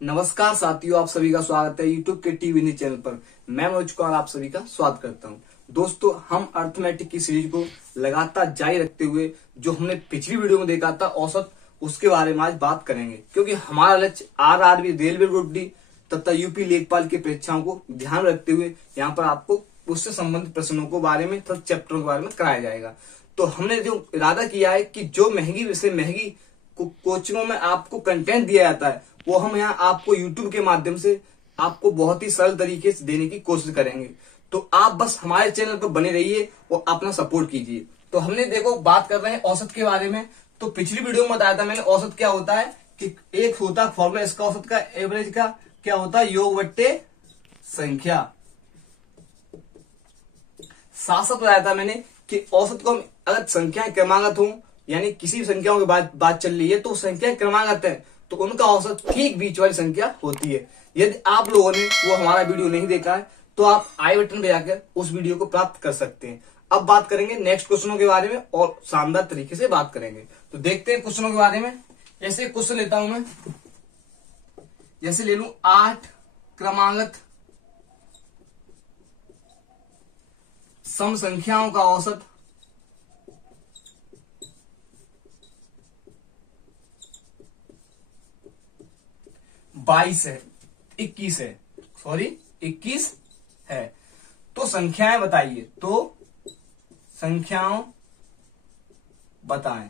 नमस्कार साथियों, आप सभी का स्वागत है यूट्यूब के टीवी न्यूज चैनल पर। मैं मनोज कुमार आप सभी का स्वागत करता हूं। दोस्तों, हम अर्थमेटिक की सीरीज को लगातार जारी रखते हुए जो हमने पिछली वीडियो में देखा था औसत, उसके बारे में आज बात करेंगे, क्योंकि हमारा लक्ष्य आरआरबी, रेलवे ग्रुप डी तथा यूपी लेखपाल की परीक्षाओं को ध्यान रखते हुए यहाँ पर आपको उससे संबंधित प्रश्नों के बारे में तथा चैप्टरों के बारे में कराया जाएगा। तो हमने जो इरादा किया है कि जो महंगी विषय महंगी कोचिंगों में आपको कंटेंट दिया जाता है वो हम यहाँ आपको यूट्यूब के माध्यम से आपको बहुत ही सरल तरीके से देने की कोशिश करेंगे। तो आप बस हमारे चैनल पर बने रहिए और अपना सपोर्ट कीजिए। तो हमने देखो बात कर रहे हैं औसत के बारे में। तो पिछली वीडियो में बताया था मैंने औसत क्या होता है कि एक होता है फॉर्मूला इसका औसत का, एवरेज का क्या होता है योग बट्टे संख्या। साथ साथ बताया था मैंने कि औसत को अगर संख्याएं क्रमागत हो, यानी किसी भी संख्याओं की बात चल रही है तो संख्याएं क्रमागत है तो उनका औसत ठीक बीच वाली संख्या होती है। यदि आप लोगों ने वो हमारा वीडियो नहीं देखा है तो आप आई बटन पे जाकर उस वीडियो को प्राप्त कर सकते हैं। अब बात करेंगे नेक्स्ट क्वेश्चनों के बारे में और शानदार तरीके से बात करेंगे। तो देखते हैं क्वेश्चनों के बारे में। ऐसे क्वेश्चन लेता हूं मैं, जैसे ले लूं 8 क्रमागत सम संख्याओं का औसत 22 है, 21 है, सॉरी 21 है। तो संख्याएं बताइए, तो संख्याओं बताएं।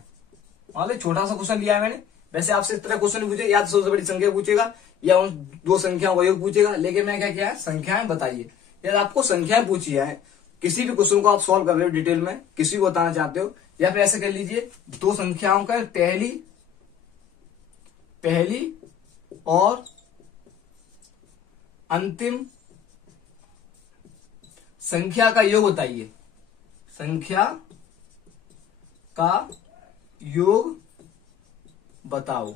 मान लो छोटा सा क्वेश्चन लिया है मैंने। वैसे आपसे इस तरह क्वेश्चन पूछे या तो सबसे बड़ी संख्या पूछेगा या उन दो संख्याओं का योग पूछेगा, लेकिन मैं क्या किया है संख्याएं बताइए। यदि आपको संख्याएं पूछी है, किसी भी क्वेश्चन को आप सॉल्व कर रहे हो डिटेल में, किसी को बताना चाहते हो, या फिर ऐसे कर लीजिए दो संख्याओं का पहली और अंतिम संख्या का योग बताइए। संख्या का योग बताओ।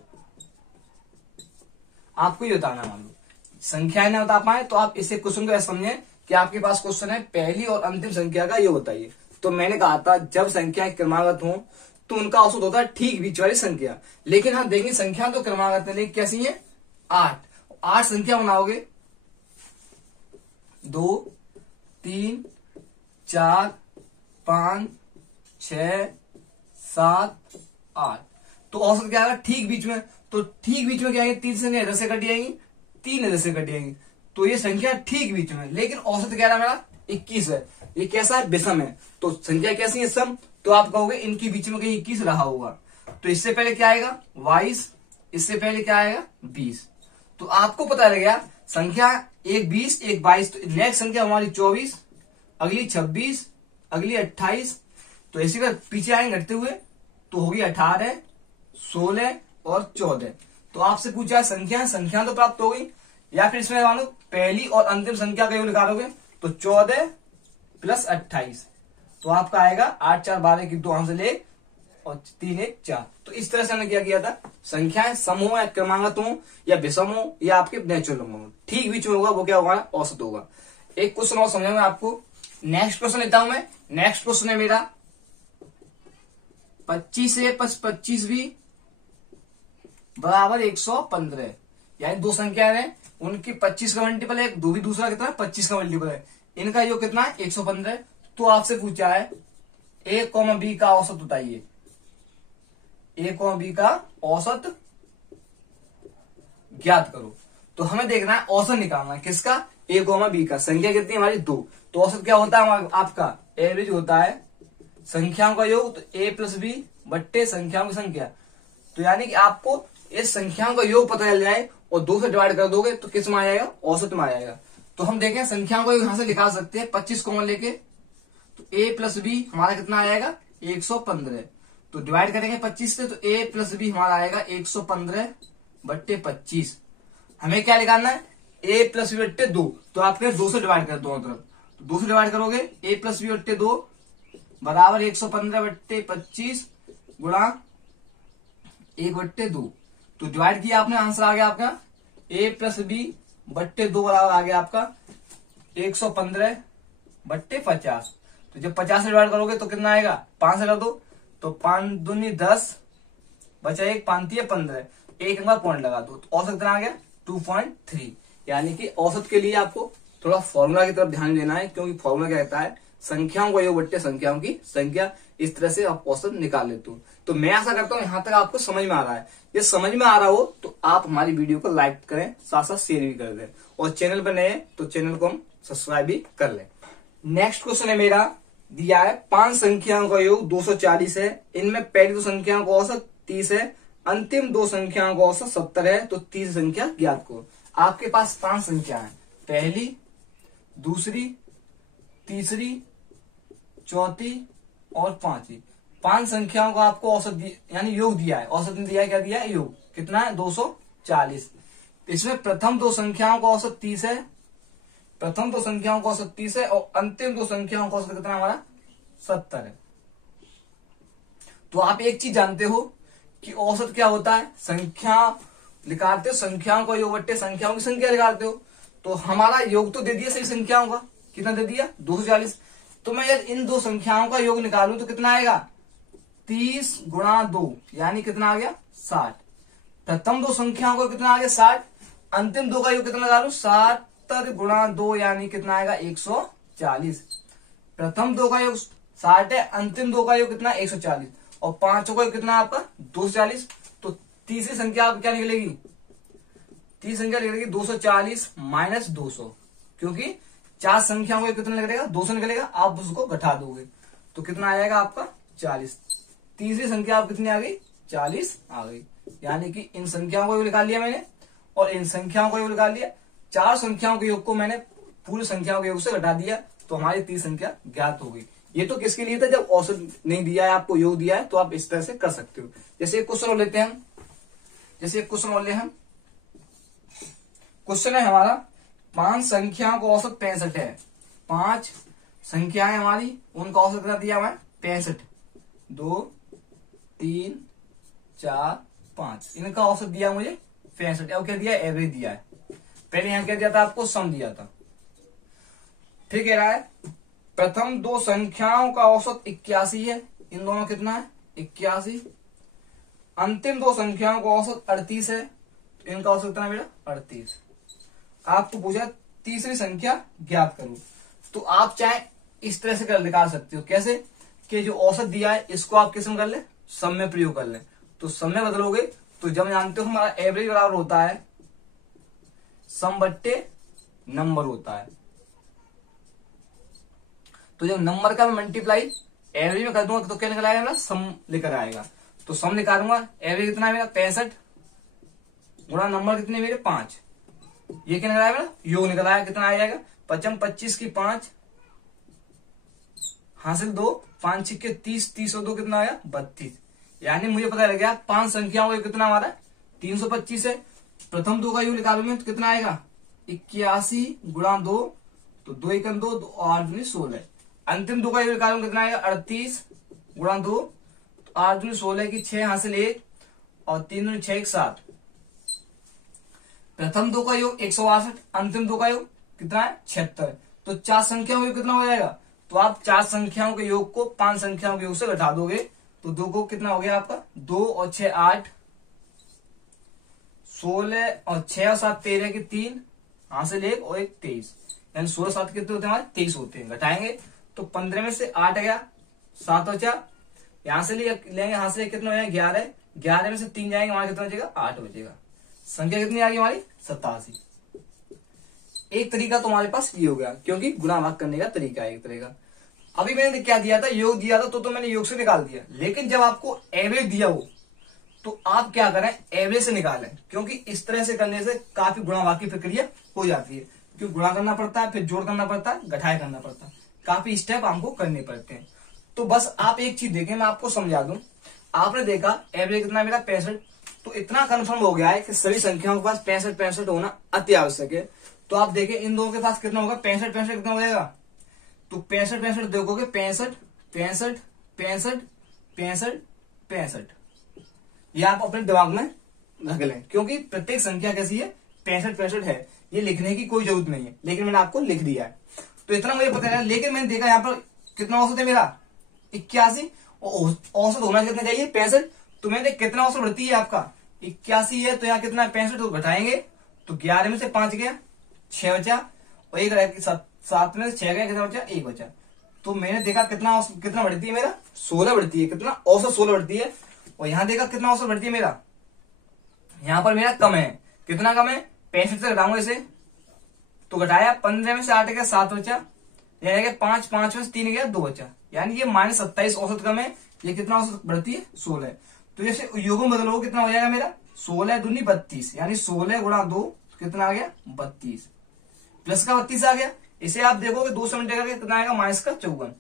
आपको ये बताना, मान लो संख्याएं ना बता पाए तो आप इसे क्वेश्चन को ऐसा समझें कि आपके पास क्वेश्चन है पहली और अंतिम संख्या का योग बताइए। तो मैंने कहा था जब संख्याएं क्रमागत हो तो उनका औसत होता है ठीक बीच वाली संख्या। लेकिन हम देखेंगे संख्या तो क्रमागत है, लेकिन कैसी है 8 संख्या बनाओगे 2 3 4 5 6 7 8। तो औसत क्या आएगा ठीक बीच में। तो ठीक बीच में क्या आएगी, 3 संख्या इधर से कट जाएंगी, 3 इधर से कट जाएंगी, तो ये संख्या ठीक बीच में। लेकिन औसत क्या रहा मेरा 21 है। ये कैसा है, विषम है। तो संख्या कैसी है, सम। तो आप कहोगे इनके बीच में कहीं 21 रहा होगा। तो इससे पहले क्या आएगा 22, इससे पहले क्या आएगा 20। तो आपको पता लग गया संख्या एक 20 एक 22। तो नेक्स्ट संख्या हमारी 24, अगली 26, अगली 28। तो इसी का पीछे आएंगे घटते हुए तो होगी 18, 16 और 14। तो आपसे पूछा संख्या तो प्राप्त हो गई, या फिर इसमें मानो पहली और अंतिम संख्या का योग निकालोगे तो 14 प्लस 28। तो आपका आएगा 8 4 12 की 2 आंसर ले और 3 1 4। तो इस तरह से हमने क्या किया था, संख्याएं सम हो या क्रमागत हो या विषम हो या आपके नेचुरल नंबर हो, ठीक बीच में होगा वो क्या होगा, औसत होगा। एक क्वेश्चन और समझाऊंगा आपको। नेक्स्ट क्वेश्चन लेता हूं मैं। नेक्स्ट क्वेश्चन है मेरा 25 है प्लस 25 भी बराबर 115। यानी दो संख्या है, उनकी 25 का मल्टीपल है, दो भी दूसरा कितना 25 का मल्टीपल है, इनका योग कितना है 115। तो आपसे पूछा है ए कॉमा बी का औसत बताइए। ए कॉमा बी का औसत ज्ञात करो। तो हमें देखना है औसत निकालना है किसका, ए कॉमा बी का। संख्या कितनी हमारी 2। तो औसत क्या होता है आपका, एवरेज होता है संख्याओं का योग, तो ए प्लस बी बट्टे संख्याओं की संख्या। तो यानी कि आपको इस संख्याओं का योग पता चल जाए और 2 से डिवाइड कर दोगे तो किस में आ जाएगा, औसत में आ जाएगा। तो हम देखें संख्याओं को यहां से निकाल सकते हैं 25 कॉमन लेके। तो a प्लस बी हमारा कितना आएगा 115। तो डिवाइड करेंगे 25 से, तो a प्लस बी हमारा आएगा 115 बट्टे 25। हमें क्या निकालना है a प्लस बी बट्टे 2। तो आपने 2 से डिवाइड कर दोनों तरफ, तो 2 से डिवाइड करोगे a प्लस बी बट्टे 2 बराबर 115 बट्टे 25 गुणा 1 बट्टे 2। तो डिवाइड किया आपने, आंसर आ गया आपका a प्लस बी बट्टे 2 बराबर आ गया आपका 115 बट्टे 50। तो जब 50 से डिवाइड करोगे तो कितना आएगा, 5 से कर दो तो 5 दूनी 10 बचा 1 5 15, एक नंबर पॉइंट लगा दो। तो औसत कितना आ गया 2.3। यानी कि औसत के लिए आपको थोड़ा फॉर्मूला की तरफ ध्यान देना है, क्योंकि फॉर्मूला क्या कहता है, संख्याओं का योग बट्टे संख्याओं की संख्या। इस तरह से आप औसत निकाल लेते हो। तो मैं आशा करता हूं यहां तक आपको समझ में आ रहा है। ये समझ में आ रहा हो तो आप हमारी वीडियो को लाइक करें, साथ साथ शेयर भी कर दें, और चैनल पर नए हैं तो चैनल को हम सब्सक्राइब भी कर लें। नेक्स्ट क्वेश्चन है मेरा, दिया है 5 संख्याओं का योग 240 है, इनमें पहली 2 संख्याओं का औसत 30 है, अंतिम 2 संख्याओं का औसत 70 है, तो 30 संख्या ज्ञात करो। आपके पास 5 संख्या है, पहली, दूसरी, तीसरी, चौथी और पांचवी। 5 संख्याओं का आपको औसत यानी योग दिया है। औसत में दिया है, क्या दिया है, योग कितना है, 240। इसमें प्रथम 2 संख्याओं का औसत 30 है, प्रथम 2 संख्याओं का औसत 30 है, और अंतिम 2 संख्याओं का औसत कितना हमारा 70 है। तो आप एक चीज जानते हो कि औसत क्या होता है, संख्या निकालते हो, संख्याओं का योग बट्टे संख्याओं की संख्या निकालते हो। तो हमारा योग तो दे दिया सही संख्याओं का, कितना दे दिया, 240। तो मैं यदि इन 2 संख्याओं का योग निकालूं तो कितना आएगा, 30 गुणा 2 यानी कितना आ गया, 60। प्रथम 2 संख्याओं का कितना आ गया, 60। अंतिम 2 का योग कितना लगा लू, 70 गुणा 2 यानी कितना आएगा, 140। प्रथम 2 का योग 60 है, अंतिम 2 का योग कितना, 140, और पांचों का योग कितना आपका 240। तो तीसरी संख्या आप क्या निकलेगी, तीसरी संख्या निकलेगी 240 माइनस 200, क्योंकि 4 संख्याओं का कितना निकलेगा, 200 निकलेगा, आप उसको घटा दोगे तो कितना आएगा आपका 40। तीसरी संख्या आप कितनी आ गई, 40 आ गई। यानी कि इन संख्याओं को योग निकाल लिया मैंने, और इन संख्याओं को योग निकाल लिया। 4 संख्याओं के योग को मैंने पूरी संख्याओं के योग से घटा दिया, तो हमारी 30 संख्या ज्ञात हो गई। ये तो किसके लिए था, जब औसत नहीं दिया है, आपको योग दिया है, तो आप इस तरह से कर सकते हो। जैसे एक क्वेश्चन और लेते हैं हम, जैसे एक क्वेश्चन और ले हम, क्वेश्चन है हमारा 5 संख्याओं का औसत 65 है। 5 संख्याएं हमारी, उनका औसत कितना दिया हुआ है, 65। 2, 3, 4, 5, इनका औसत दिया मुझे 65। अब क्या दिया, एवरेज दिया है। पहले यहां क्या दिया था आपको, सम दिया था। ठीक कह रहा है, प्रथम 2 संख्याओं का औसत 81 है, इन दोनों कितना है, 81। अंतिम 2 संख्याओं का औसत 38 है, इनका औसत कितना बेटा, 38। आपको पूछा तीसरी संख्या ज्ञात करो, तो आप चाहे इस तरह से निकाल सकते हो। कैसे, कि जो औसत दिया है इसको आप किस में कर ले, सम में प्रयोग कर ले। तो सम में बदलोगे तो जब जानते हो हमारा एवरेज बराबर होता है सम बट्टे नंबर होता है। तो जब नंबर का मैं मल्टीप्लाई एवरेज में कर दूंगा तो क्या निकल आएगा मेरा, सम लेकर आएगा। तो सम निकालूंगा, एवरेज कितना है मेरा 65 गुणा नंबर कितने मेरे 5, ये क्या निकल आएगा, योग निकल आया, कितना आ जाएगा, 55 25 की 5 हासिल 2, 5 छिक्के 30, 30 और 2 कितना आया 32। यानी मुझे पता लग गया 5 संख्याओं का कितना हमारा 325 है। प्रथम 2 का योग निकालूंगे तो कितना आएगा 81 गुणा 2, तो 2 1 2, 8 दूनी 16। अंतिम 2 का योग निकालूंगा कितना आएगा 38 गुणा 2, तो 8 दूनी 16 की 6 हासिल 1, और 3 दूनी 6 7। प्रथम 2 का योग 162, अंतिम 2 का योग कितना है 76। तो 4 संख्याओं का योग कितना हो जाएगा, तो आप 4 संख्याओं के योग को 5 संख्याओं के योग से घटा दोगे, तो 2 को कितना हो गया आपका 2 और 6 8, 16 और 6 और 7 13 की 3 हासिल 1 और 1 23। यानी 16 7 कितने होते हैं हमारे 23 होते हैं। घटाएंगे तो 15 में से 8 गया, 7 और 4 यहां से लेंगे, यहां से कितना हो जाएगा 11, 11 में से 3 जाएंगे, हमारा कितना बचेगा 8 बचेगा। संख्या कितनी आ गई हमारी 87। एक तरीका तो हमारे पास ये हो गया, क्योंकि गुणा भाग करने का तरीका है एक तरह का। अभी मैंने क्या दिया था, योग दिया था, तो मैंने योग से निकाल दिया। लेकिन जब आपको एवरेज दिया हो तो आप क्या करें, एवरेज से निकालें, क्योंकि इस तरह से करने से काफी गुणा भाग की प्रक्रिया हो जाती है। क्योंकि गुणा करना पड़ता है, फिर जोड़ करना पड़ता है, घटाया करना पड़ता है, काफी स्टेप हमको करने पड़ते हैं। तो बस आप एक चीज देखें, मैं आपको समझा दूं। आपने देखा एवरेज कितना मेरा 65, तो इतना कंफर्म हो गया है कि सभी संख्याओं के पास 65 होना अति आवश्यक है। तो आप देखें इन दोनों के पास कितना होगा 65 कितना हो जाएगा, तो 65 देखोगे 65 65 65 65 65। ये आप अपने दिमाग में रख लें, क्योंकि प्रत्येक संख्या कैसी है 65 है, ये लिखने की कोई जरूरत नहीं है, लेकिन मैंने आपको लिख दिया है। तो इतना मुझे पता है। लेकिन मैंने देखा यहाँ पर कितना औसत है मेरा 81, और औसत होना कितना चाहिए 65। तो मैंने कितना औसत बढ़ती है आपका 81 है, तो यहाँ कितना है 65, तो घटाएंगे तो 11 में से 5 गया 6 बचा, और एक रह 7 में से 6 गया, कितना बचा 1 बचा। तो मैंने देखा कितना बढ़ती है मेरा 16 बढ़ती है, कितना औसत 16 बढ़ती है। और यहाँ देखा कितना औसत बढ़ती है मेरा, यहाँ पर मेरा कम है, कितना कम है 65 से घटाऊंगा इसे, तो घटाया 15 में से 8 गया 7 बचा, यानी कि 5 में से 3 गया 2 बचा, यानी ये -27 औसत कम है। ये कितना औसत बढ़ती है 16। तो जैसे योग में बदलो कितना हो जाएगा मेरा 16 दूनी 32, यानी 16 गुणा 2 कितना आ गया 32, प्लस का 32 आ गया। इसे आप देखोगे 2 से मल्टीप्लाई करके कितना आएगा -54।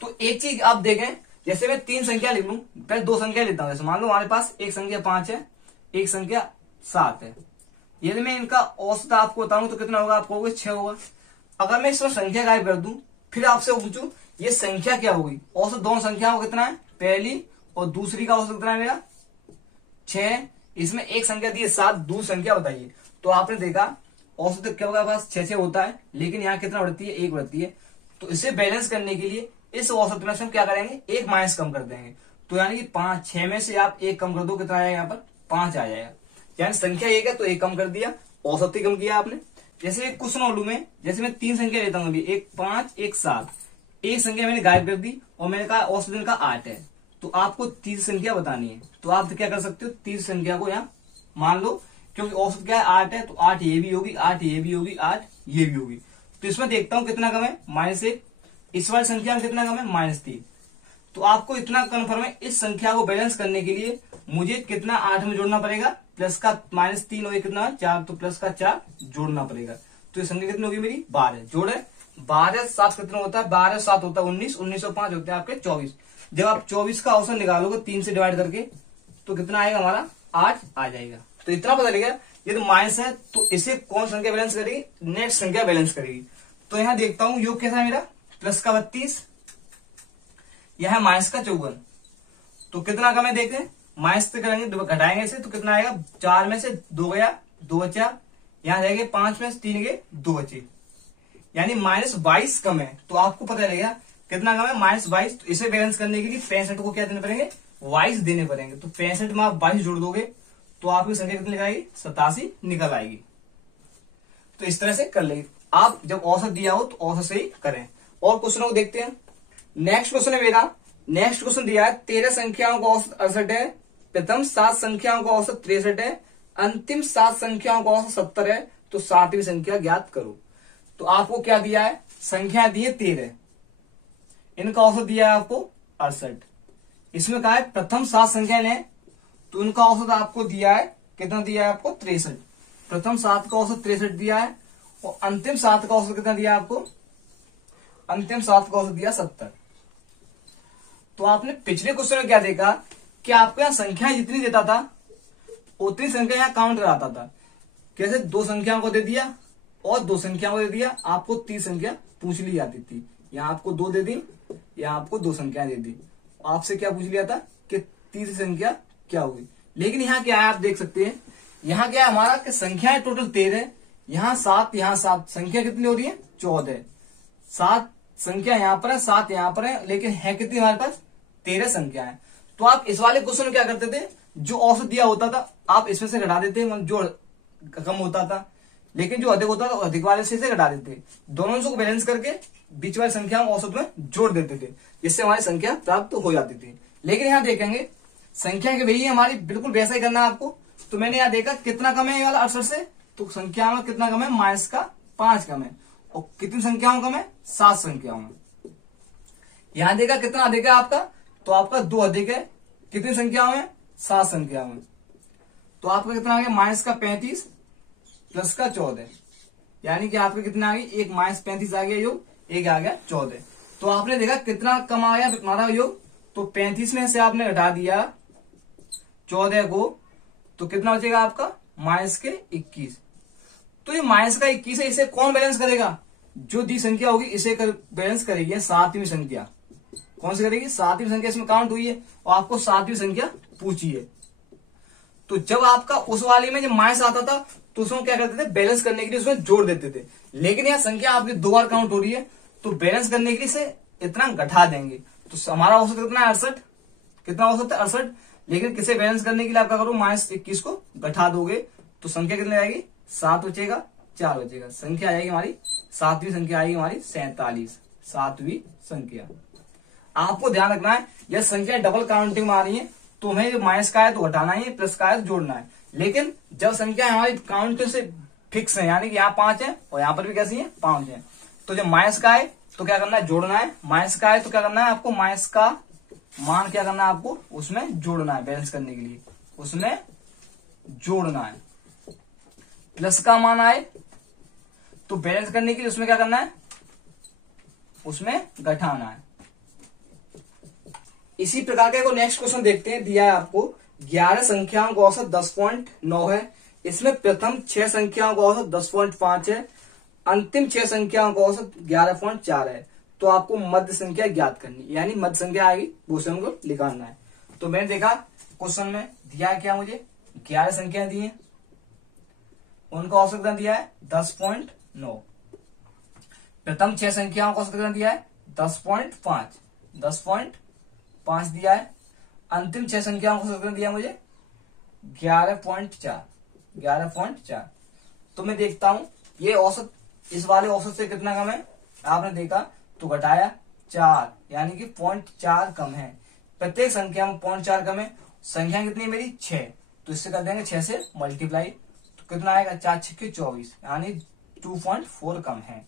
तो एक चीज आप देखें, जैसे मैं 3 संख्या लिख लूं, पहले 2 संख्या लेता हूं। जैसे मान लो हमारे पास एक संख्या 5 है, एक संख्या 7 है। यदि मैं इनका औसत आपको बताऊं तो कितना होगा, आप कहोगे 6 होगा। अगर मैं इसमें संख्या गायब कर दूं, फिर आपसे पूछूं ये संख्या क्या होगी, औसत दोनों संख्याओं कितना है, पहली और दूसरी का औसत कितना है मेरा 6, इसमें एक संख्या दी है 7, दूसरी संख्या बताइए। तो आपने देखा औसत क्या होगा, पास 6 होता है, लेकिन यहाँ कितना बढ़ती है 1 बढ़ती है। तो इसे बैलेंस करने के लिए इस औसत में हम क्या करेंगे, 1 माइनस कम कर देंगे। तो यानी कि 6 में से आप 1 कम कर दो, कितना आएगा यहाँ पर 5 आ जाएगा। यानी संख्या 1 है तो 1 कम कर दिया, औसत ही कम किया आपने। जैसे क्वेश्चन और में, जैसे मैं 3 संख्या लेता हूँ अभी, 1 5 1 7, एक संख्या मैंने गायब कर दी और मैंने कहा औसत इनका 8 है। तो आपको 30 संख्या बतानी है, तो आप क्या कर सकते हो 30 संख्या को यहाँ मान लो, क्योंकि औसत क्या है 8 है, तो 8 ये भी होगी, 8 ये भी होगी, 8 ये भी होगी। तो इसमें देखता हूं कितना कम है -1, इस वाली संख्या में कितना कम है -3। तो आपको इतना कन्फर्म है, इस संख्या को बैलेंस करने के लिए मुझे कितना 8 में जोड़ना पड़ेगा, प्लस का -3 और ये कितना 4, तो प्लस का 4 जोड़ना पड़ेगा। तो ये संख्या कितनी होगी मेरी 12, जोड़े 12 7 कितना होता है, 12 7 होता है 19, 19 और 5 होते हैं आपके 24। जब आप 24 का औसत निकालोगे 3 से डिवाइड करके, तो कितना आएगा हमारा 8 आ जाएगा। तो इतना पता लगेगा। ये तो माइनस है, तो इसे कौन संख्या बैलेंस करेगी, नेक्स्ट संख्या बैलेंस करेगी। तो यहां देखता हूं योग कैसा है मेरा, प्लस का 32, यह है माइनस का 54। तो कितना कम है देखते हैं, माइनस से करेंगे घटाएंगे इसे, तो कितना आएगा 4 में से 2 गया 2 बचा, यहां रहेंगे 5 में से 3 गए 2 बचे, यानी -22 कम है। तो आपको पता लगेगा कितना कम है -22। तो इसे बैलेंस करने के लिए 65 को क्या देने पड़ेंगे, 22 देने पड़ेंगे। तो 65 में आप 22 जोड़ दोगे तो आपकी संख्या कितनी निकल आएगी 87 निकल आएगी। तो इस तरह से कर लेंगे आप, जब औसत दिया हो तो औसत से ही करें। और क्वेश्चनों को देखते हैं। नेक्स्ट क्वेश्चन है मेरा, नेक्स्ट क्वेश्चन दिया है 13 संख्याओं का औसत 68 है, प्रथम 7 संख्याओं का औसत 63 है, अंतिम 7 संख्याओं का औसत 70 है, तो 7वीं संख्या ज्ञात करो। तो आपको क्या दिया है, संख्या दी है 13, इनका औसत दिया है आपको 68। इसमें कहा है प्रथम 7 संख्या लें, तो उनका औसत आपको दिया है कितना, दिया है आपको 63। प्रथम 7 का औसत 63 दिया है, और अंतिम 7 का औसत कितना दिया है आपको, अंतिम 7 का औसत दिया 70। तो आपने पिछले क्वेश्चन में क्या देखा कि आपको यहां संख्या जितनी देता था उतनी संख्या यहां काउंट कराता था। कैसे, 2 संख्याओं को दे दिया और 2 संख्याओं को दे दिया, आपको 30 संख्या पूछ ली जाती थी। यहां आपको 2 दे दी, यहां आपको 2 संख्याएं दे दी, आपसे क्या पूछ लिया था कि 30 संख्या क्या होगी। लेकिन यहाँ क्या है आप देख सकते हैं, यहाँ क्या है हमारा कि संख्याएं टोटल 13, यहाँ 7, संख्या कितनी हो रही है 14। 7 संख्या यहाँ पर है, 7 यहाँ पर है, लेकिन है कितनी हमारे पास 13 संख्या है। तो आप इस वाले क्वेश्चन में क्या करते थे, जो औसत दिया होता था आप इसमें से घटा देते, जो कम होता था, लेकिन जो अधिक होता था अधिक वाले से घटा देते, दोनों को बैलेंस करके बीच वाली संख्या औसत में जोड़ देते थे, जिससे हमारी संख्या प्राप्त हो जाती थी। लेकिन यहाँ देखेंगे संख्या के वही हमारी बिल्कुल वैसा ही करना है आपको। तो मैंने यहाँ देखा कितना कम है ये वाला 68 से, तो संख्या में कितना कम है -5 कम है, और कितनी संख्याओं कम है 7 संख्याओं में। यहां देखा कितना अधिक है आपका, तो आपका 2 अधिक है, कितनी संख्याओं में 7 संख्याओं में। तो आपका कितना आ गया -35 प्लस का 14, यानी कि आपका कितना आ गया, एक -35 आ गया योग, एक आ गया 14। तो आपने देखा कितना कम आ गया हमारा योग, तो 35 में से आपने घटा दिया 14 को, तो कितना बचेगा आपका -21। तो ये -21 है, इसे कौन बैलेंस करेगा, जो दी संख्या होगी इसे बैलेंस करेगी 7वीं संख्या। कौन सी करेगी, 7वीं संख्या इसमें काउंट हुई है, और आपको 7वीं संख्या पूछी है। तो जब आपका उस वाले में जब माइनस आता था तो उसमें क्या करते थे, बैलेंस करने के लिए उसमें जोड़ देते थे। लेकिन यह संख्या आपकी 2 बार काउंट हो रही है, तो बैलेंस करने के लिए इसे इतना घटा देंगे। तो हमारा औसत कितना है 68, कितना औसत है 68, लेकिन किसे बैलेंस करने के लिए आप क्या करो, -21 को घटा दोगे तो संख्या कितनी आएगी 7 बचेगा, 4 बचेगा, संख्या आ जाएगी हमारी, सातवीं संख्या आएगी हमारी 47, सातवीं संख्या। आपको ध्यान रखना है यह संख्या डबल काउंटिंग में आ रही है तो हमें जो माइनस का है तो घटाना ही है, प्लस का है तो जोड़ना है। लेकिन जब संख्या हमारी काउंटिंग से फिक्स है, यानी कि यहाँ 5 है और यहाँ पर भी कैसी है 5 है, तो जब माइनस का है तो क्या करना है, जोड़ना है। माइनस का है तो क्या करना है आपको, माइनस का मान क्या करना है आपको उसमें जोड़ना है, बैलेंस करने के लिए उसमें जोड़ना है। प्लस का मान आए तो बैलेंस करने के लिए उसमें क्या करना है, उसमें घटाना है। इसी प्रकार का नेक्स्ट क्वेश्चन देखते हैं। दिया है आपको 11 संख्याओं का औसत 10.9 है, इसमें प्रथम 6 संख्याओं का औसत 10.5 है, अंतिम 6 संख्याओं का औसत 11.4 है। तो आपको मध्य संख्या ज्ञात करनी, यानी मध्य संख्या आएगी वो से हमको निकालना है। तो मैंने देखा क्वेश्चन में दिया है क्या, मुझे 11 संख्याएं दी हैं, उनका औसत कितना दिया है 10.9। प्रथम 6 संख्याओं का औसत कितना दिया है 10.5, 10.5 दिया है। अंतिम 6 संख्याओं का औसत कितना दिया मुझे 11.4, 11.4। तो मैं देखता हूं ये औसत इस वाले औसत से कितना कम है, आपने देखा तो घटाया 4, यानी कि 0.4 कम है। प्रत्येक संख्या में 0.4 कम है। संख्या कितनी है मेरी 6, तो इससे कर देंगे 6 से मल्टीप्लाई, तो कितना आएगा 4 6 24, यानी 2.4 कम है।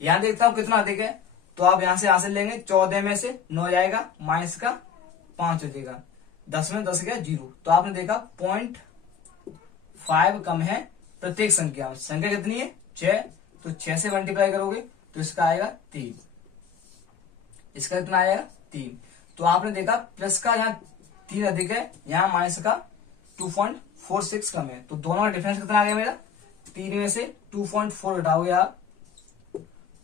यहां देखता हूं कितना अधिक है, तो आप यहां से लेंगे, 14 में से 9 जाएगा, माइनस का 5 हो जाएगा, 10 में 10 गया 0। तो आपने देखा 0.5 कम है प्रत्येक संख्या में। संख्या कितनी है 6, तो 6 से मल्टीप्लाई करोगे तो इसका आएगा 3, इसका कितना आएगा 3। तो आपने देखा प्लस का यहाँ 3 अधिक है, यहाँ माइनस का 2.46 कम है। तो दोनों का डिफरेंस कितना आ गया मेरा, 3 में से 2.4 घटाओगे आप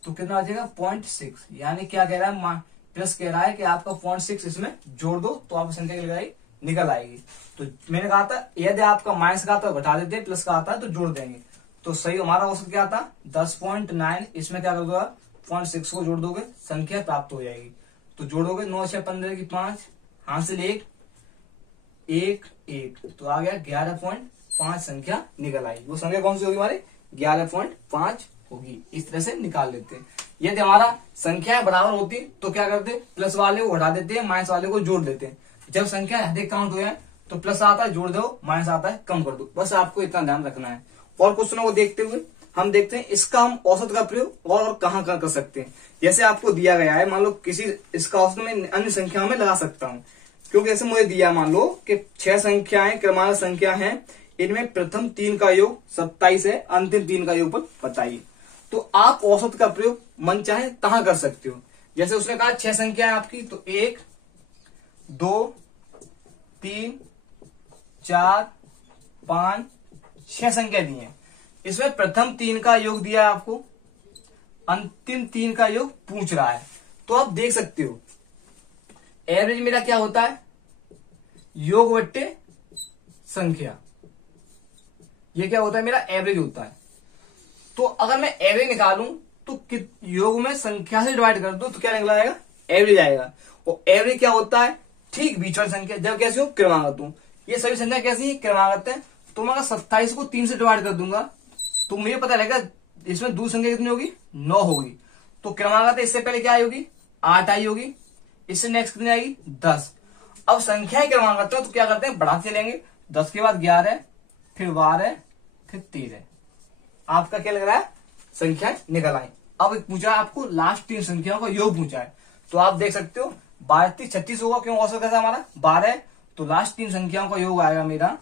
तो कितना आ जाएगा 0.6। यानी क्या कह रहा है, प्लस कह रहा है कि आपका 0.6 इसमें जोड़ दो तो आपकी संख्या की लगाई निकल आएगी। तो मैंने कहा था यदि आपका माइनस का आता है घटा देते हैं, प्लस का आता है तो जोड़ देंगे। तो सही हमारा औसत क्या था 10.9, इसमें क्या कर दो आप 0.6 को जोड़ दोगे, संख्या प्राप्त हो जाएगी। तो जोड़ोगे 9 6 15 की 5, हासिल 1 1 1, तो आ गया 11.5 संख्या निकल आई। वो संख्या कौन सी होगी हमारी 11.5 होगी। इस तरह से निकाल लेते हैं। यदि हमारा संख्या बराबर होती तो क्या करते, प्लस वाले को हटा देते हैं, माइनस वाले को जोड़ देते हैं। जब संख्या अधिक काउंट हो जाए तो प्लस आता है जोड़ दो, माइनस आता है कम कर दो, बस आपको इतना ध्यान रखना है। और क्वेश्चनों को देखते हुए हम देखते हैं इसका हम औसत का प्रयोग और कहां कर सकते हैं। जैसे आपको दिया गया है, मान लो किसी इसका औसत में अन्य संख्याओं में लगा सकता हूं, क्योंकि ऐसे मुझे दिया मान लो कि 6 संख्याएं क्रमांक संख्या हैं, इनमें प्रथम 3 का योग 27 है, अंतिम 3 का योग बताइए। तो आप औसत का प्रयोग मन चाहे कहां कर सकते हो। जैसे उसने कहा 6 संख्या है आपकी, तो 1 2 3 4 5 6 संख्या दी है। इसमें प्रथम 3 का योग दिया है आपको, अंतिम 3 का योग पूछ रहा है। तो आप देख सकते हो एवरेज मेरा क्या होता है, योग बट्टे संख्या, ये क्या होता है मेरा एवरेज होता है। तो अगर मैं एवरेज निकालूं तो योग में संख्या से डिवाइड कर दूं तो क्या निकल आएगा एवरेज आएगा। और एवरेज क्या होता है, ठीक बीच वाली संख्या जब कैसी हो क्रमागत हो। ये सभी संख्या कैसी है क्रमागत है। तो मैं अगर 27 को 3 से डिवाइड कर दूंगा तो मुझे पता लगेगा इसमें दूसरी संख्या कितनी होगी 9 होगी। तो क्रमागत है, इससे पहले क्या आई होगी 8 आई होगी, इससे नेक्स्ट कितनी आएगी 10। अब संख्याएं क्रमागत हो तो क्या करते हैं बढ़ाते चलेंगे, 10 के बाद 11 फिर 12 फिर 13, आपका क्या लग रहा है संख्या निकल आई। अब पूछा आपको लास्ट 3 संख्याओं का योग पूछा है, तो आप देख सकते हो 12 30 36 होगा, क्यों औसत कैसा हमारा 12, तो लास्ट 3 संख्याओं का योग आएगा मेरा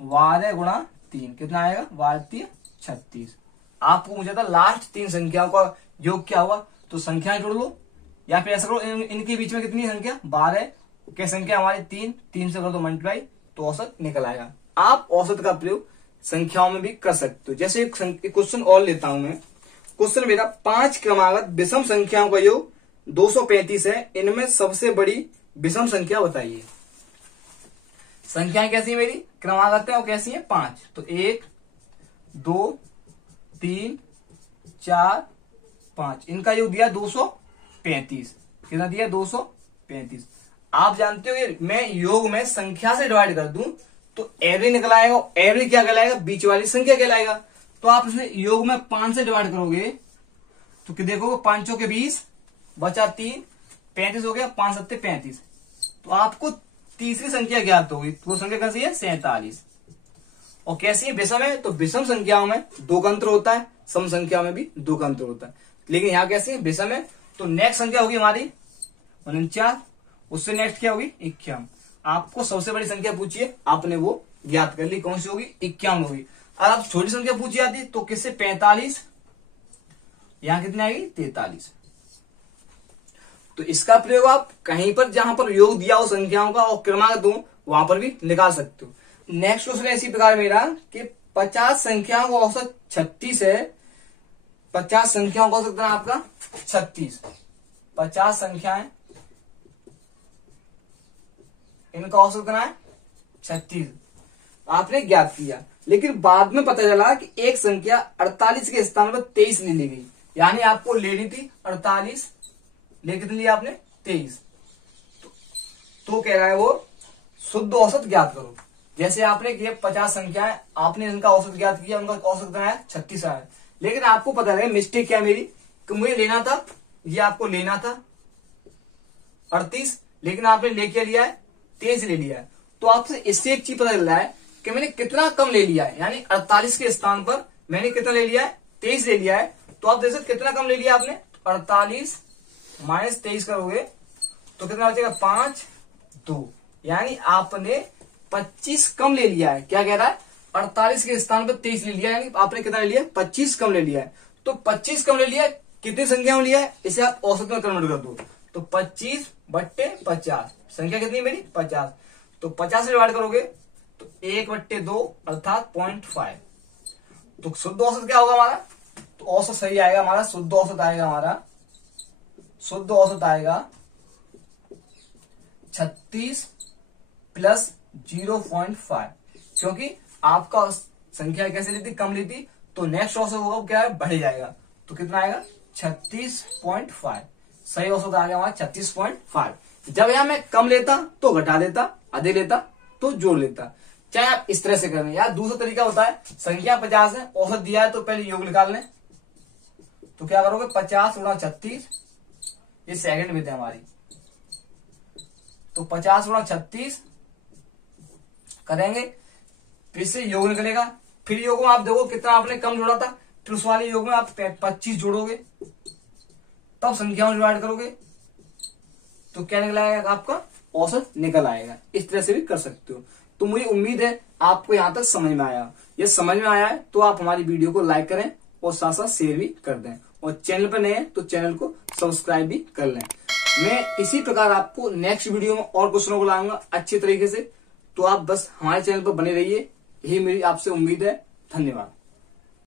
12 गुणा 3, कितना आएगा 12 3 36। आपको पूछा था लास्ट 3 संख्याओं का योग क्या हुआ, तो संख्याएं जोड़ लो या फिर ऐसा करो इनके बीच में कितनी संख्या 12 की संख्या हमारी 3 से कर दो मल्टीप्लाई, तो औसत निकल आएगा। आप औसत का प्रयोग संख्याओं में भी कर सकते हो। जैसे एक क्वेश्चन और लेता हूं मैं, क्वेश्चन मेरा 5 क्रमागत विषम संख्याओं का योग 235 है, इनमें सबसे बड़ी विषम संख्या बताइए। संख्याएं कैसी है मेरी क्रमागत है और कैसी है 5, तो 1 2 3 4 5, इनका योग दिया 235, कितना दिया 235। आप जानते हो मैं योग में संख्या से डिवाइड कर दूं तो एवरेज निकल आएगा। एवरेज क्या कहलाएगा? बीच वाली संख्या कहलाएगा। तो आप इसे योग में 5 से डिवाइड करोगे तो कि देखो 5 चौके 20 बचा 3 35 हो गया, 5 सत्ते 35। तो आपको तीसरी संख्या ज्ञात होगी। तो वो संख्या कैसी है? 47। और कैसी है? विषम है। तो विषम संख्याओं में 2 का अंतर होता है, सम संख्या में भी 2 का अंतर होता है, लेकिन यहाँ कैसी है? विषम है। तो नेक्स्ट संख्या होगी हमारी 49, उससे नेक्स्ट क्या होगी? 51। आपको सबसे बड़ी संख्या पूछिए, आपने वो ज्ञात कर ली, कौन सी होगी? 51 होगी। और आप छोटी संख्या पूछी जाती तो किससे? 45, यहां कितनी आएगी? 43। तो इसका प्रयोग आप कहीं पर जहां पर योग दिया हो संख्याओं का और क्रमांक दो वहां पर भी निकाल सकते हो। नेक्स्ट क्वेश्चन इसी प्रकार मेरा कि 50 संख्याओं का औसत 36 है। 50 संख्याओं का औसत कितना आपका? 36। 50 संख्याएं, इनका औसत कितना है? 36 आपने ज्ञात किया, लेकिन बाद में पता चला कि एक संख्या 48 के स्थान पर 23 ले ली गई। यानी आपको लेनी थी 48, ले कितनी लिया आपने? 23। तो कह रहा है वो शुद्ध औसत ज्ञात करो। जैसे आपने किया 50 संख्याएं, आपने इनका औसत ज्ञात किया, उनका औसत कितना है? 36 आया। लेकिन आपको पता लगे मिस्टेक क्या मेरी कि मुझे लेना था, ये आपको लेना था 38, लेकिन आपने ले क्या लिया है? 23 ले लिया है। तो आपसे इससे एक चीज पता चल रहा है कि मैंने कितना कम ले लिया है। यानी 48 के स्थान पर मैंने कितना ले लिया है? 23 ले लिया है। तो आप देख सकते कितना कम ले लिया आपने? 48 माइनस 23 करोगे तो कितना बचेगा? 5 2। यानी आपने 25 कम ले लिया है। क्या कह रहा है? 48 के स्थान पर 23 ले लिया, यानी आपने कितना ले लिया? 25 कम ले लिया है। तो 25 कम ले लिया है, कितनी संख्या में लिया है? इसे आप औसत में कन्वर्ट कर दो। तो 25/50, संख्या कितनी मेरी? 50। तो 50 से डिवाइड करोगे तो 1/2 अर्थात 0.5। तो शुद्ध औसत क्या होगा हमारा? तो औसत सही आएगा हमारा, शुद्ध औसत आएगा हमारा, शुद्ध औसत आएगा 36 प्लस 0.5। क्योंकि आपका संख्या कैसे ली थी? कम ली थी। तो नेक्स्ट औसत होगा क्या है? बढ़ जाएगा। तो कितना आएगा? 36.5। सही औसत आ गया हमारा 36.5। जब यहां मैं कम लेता तो घटा देता, अधिक लेता तो जोड़ लेता। चाहे आप इस तरह से करें या दूसरा तरीका होता है, संख्या 50 है, औसत दिया है तो पहले योग निकाल लें। तो क्या करोगे? 50 गुणा 36, ये सेकंड में थे हमारी। तो 50 गुणा 36 करेंगे, फिर से योग निकलेगा। फिर योग में आप देखो कितना आपने कम जोड़ा था, फिर उस वाले योग में आप 25 जोड़ोगे, तब संख्याओं डिवाइड करोगे तो क्या निकल आएगा? आपका औसत निकल आएगा। इस तरह से भी कर सकते हो। तो मुझे उम्मीद है आपको यहां तक समझ में आया। ये समझ में आया है तो आप हमारी वीडियो को लाइक करें और साथ साथ शेयर भी कर दें, और चैनल पर नए हैं तो चैनल को सब्सक्राइब भी कर लें। मैं इसी प्रकार आपको नेक्स्ट वीडियो में और क्वेश्चनों को लाऊंगा अच्छे तरीके से। तो आप बस हमारे चैनल पर बने रहिए, यही मेरी आपसे उम्मीद है। धन्यवाद।